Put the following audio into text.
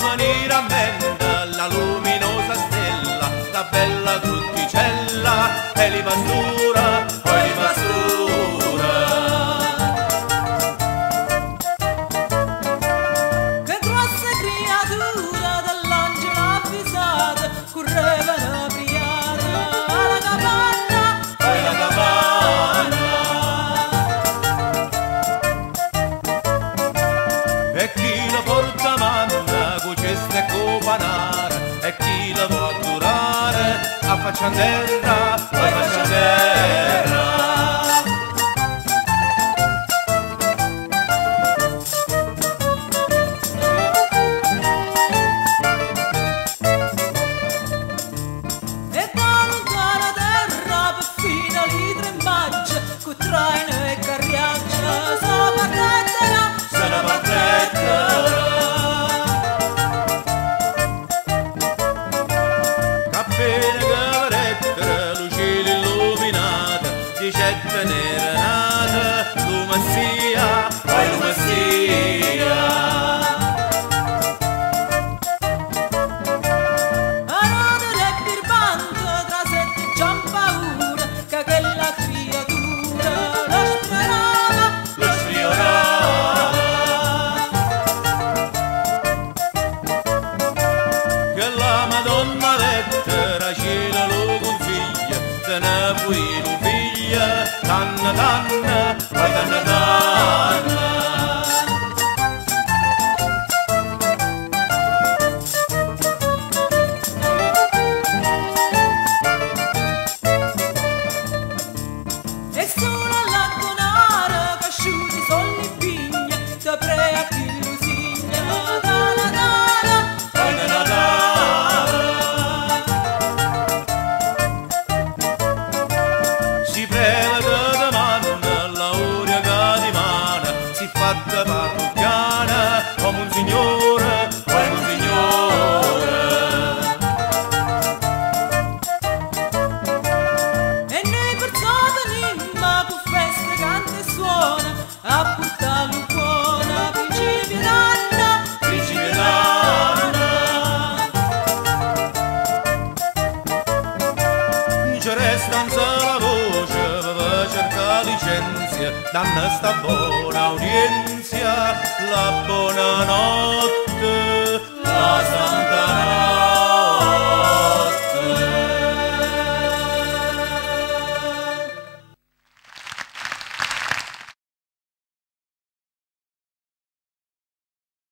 venire a mente la luminosa stella, la bella frutticella, e li pastura, poi li pastura. Che grosse creature dall'angelo avvisate correvano a briare alla capanna, Poi la capanna. E chi la porta manna, con cesta e copanare, e chi la può durare, a faccia terra, a faccia terra. e da lontana terra perfino li tre maggio con traino e carriaccia sopra terra. Se la partetta. Cappelle cavarette, lucine illuminate, di cette nere nate, lumassia, poi lumassia. Arado e birbante tra sette giampaure che quella creatura lo sperava, Lo sfiorava, che la Madonna lettera cielo lo consiglia, te ne poi lo figlia, tanna tanna, poi tanna tanna. e solo alla gonara casciuti sono i pigni da prea chi lusigna dalla dalla. Poi da Natale si prevede da manna, l'aurea che di mana, si fatta parrocchiana, come un signore, come un signore. E noi perciò venimmo con feste canta e suona a portarlo buona principio d'anno, Principe d'anno. Ci restanza la voce per cercare licenzia, danna sta buona udienza, la buona